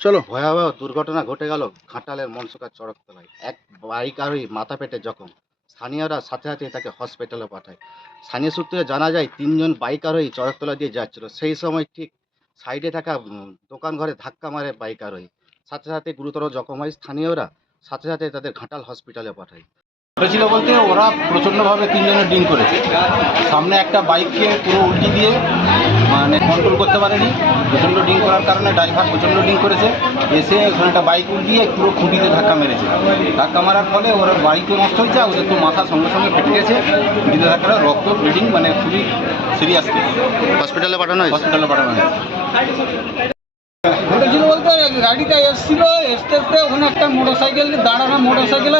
চলো। ভয়াবহ দুর্ঘটনা ঘটে গেল ঘাটালের মনসুকার চড়কতলায় এক বাইক আরোহী মাথা পেটে জখম। স্থানীয়রা সাথে সাথে তাকে হসপিটালে পাঠায়। স্থানীয় সূত্রে জানা যায় তিনজন বাইক আরোহী চড়কতলা দিয়ে যাচ্ছিল। সেই সময় ঠিক সাইডে থাকা দোকান ঘরে ধাক্কা মারে বাইক আরোহী সাথে সাথে গুরুতর জখম হয় স্থানীয়রা। সাথে সাথে তাদের ঘাটাল হসপিটালে পাঠায়। হয়েছিল বলতে ওরা প্রচণ্ডভাবে তিনজনে ডিং করেছে। সামনে একটা বাইককে পুরো উল্টি দিয়ে মানে কন্ট্রোল করতে পারেনি। প্রচণ্ড ডিং করার কারণে ড্রাইভার প্রচণ্ড ডিং করেছে। এসে ওখানে একটা বাইক উঠিয়ে পুরো খুঁটিতে ধাক্কা মেরেছে। ধাক্কা মারার ফলে ওরা বাড়িতে নষ্ট হয়েছে ওদের তো মাথা সঙ্গে সঙ্গে ফেটে গেছে। খুঁটিতে ধাক্কা রক্ত ব্লিডিং মানে খুবই সিরিয়াস হসপিটালে পাঠানো হয়েছে? হসপিটালে পাঠানো হয়েছে। ঘটেছিল বলতে গাড়িটা এসছিল এসতে এসতে ওখানে একটা মোটর সাইকেল দাঁড়ানো মোটর সাইকেলে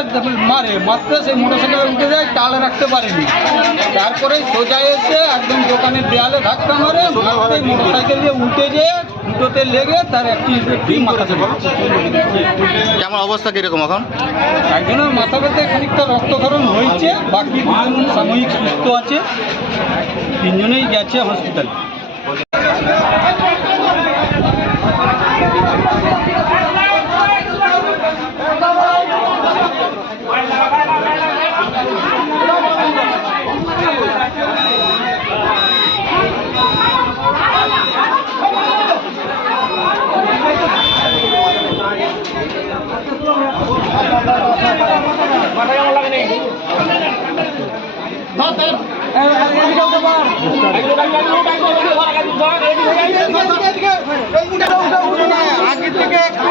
মারে মারতে সেই মোটর সাইকেলে উঠে যায় টাল রাখতে পারেনি। তারপরে সোজা এসে একদম দোকানের দেয়ালে ধাক্কা মারে মোটর সাইকেল দিয়ে উঠে যেয়ে ফুটোতে লেগে তার একটি ব্যক্তি মাথাতে কেমন অবস্থা কীরকম এখন? একজনের মাথা ব্যথায় খানিকটা রক্তক্ষরণ হয়েছে বাকি সাময়িক সুস্থ আছে তিনজনেই গেছে হসপিটালে আগে থেকে একটু